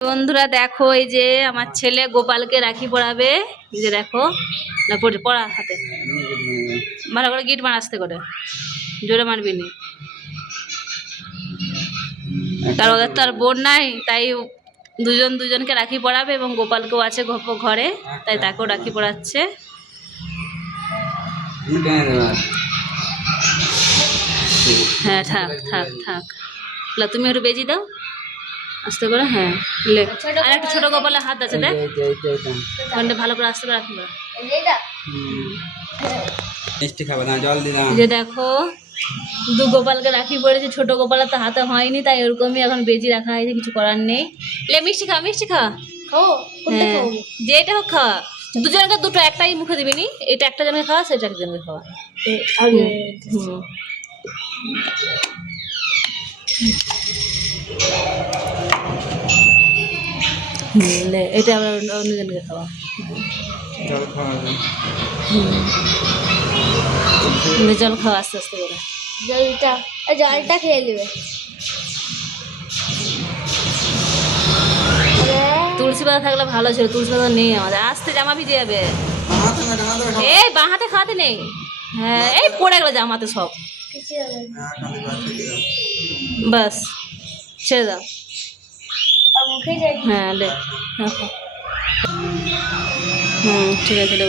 বন্ধুরা দেখো, এই যে আমার ছেলে গোপালকে রাখি পড়াবে এই যে দেখো পড়া হাতে। ভালো করে গিট মার আসতে করে। জোরে মারবি নি। কারণ ওদের তো আর বোন নাই, তাই দুজন দুজনকে রাখি পড়াবে এবং গোপালকেও আছে ঘরে, তাই তাকেও রাখি পড়াচ্ছে হ্যাঁ থাক থাক থাক। তুমি একটু বেজি দাও। আস্তে করে হ্যাঁ। লে আর একটা ছোট গোপালের হাত আছে দেখ। ওখানটা ভালো করে আস্তে করে রাখি মিষ্টি খাব না জল দিলাম। যে দেখো দু গোপালকে রাখি পড়েছে ছোট গোপালের তো হাতে হয়নি তাই ওরকমই এখন বেজি রাখা হয়েছে কিছু করার নেই। লে মিষ্টি খা মিষ্টি খা। হ্যাঁ। যেটা হোক খাওয়া দুজনকে দুটো একটাই মুখে দিবি নি এটা একটা জনকে খাওয়া সেটা একজনকে খাওয়া। হুম। এটা আবার অন্য- অন্যজনকে খাওয়া জল জল খাওয়া আস্তে আস্তে করে। জলটা জলটা খেয়ে নেবে। তুলসী পাতা থাকলে ভালো ছিল তুলসী পাতা নেই আমাদের। আসতে জামা ভিজে যাবে। এই বাঁ হাতে খাওয়াতে নেই। হ্যাঁ এই পড়ে গেল জামাতে সব। বাস ছেড়ে দাও। হ্যাঁ দেখ হ্যাঁ। ঠিক আছে লে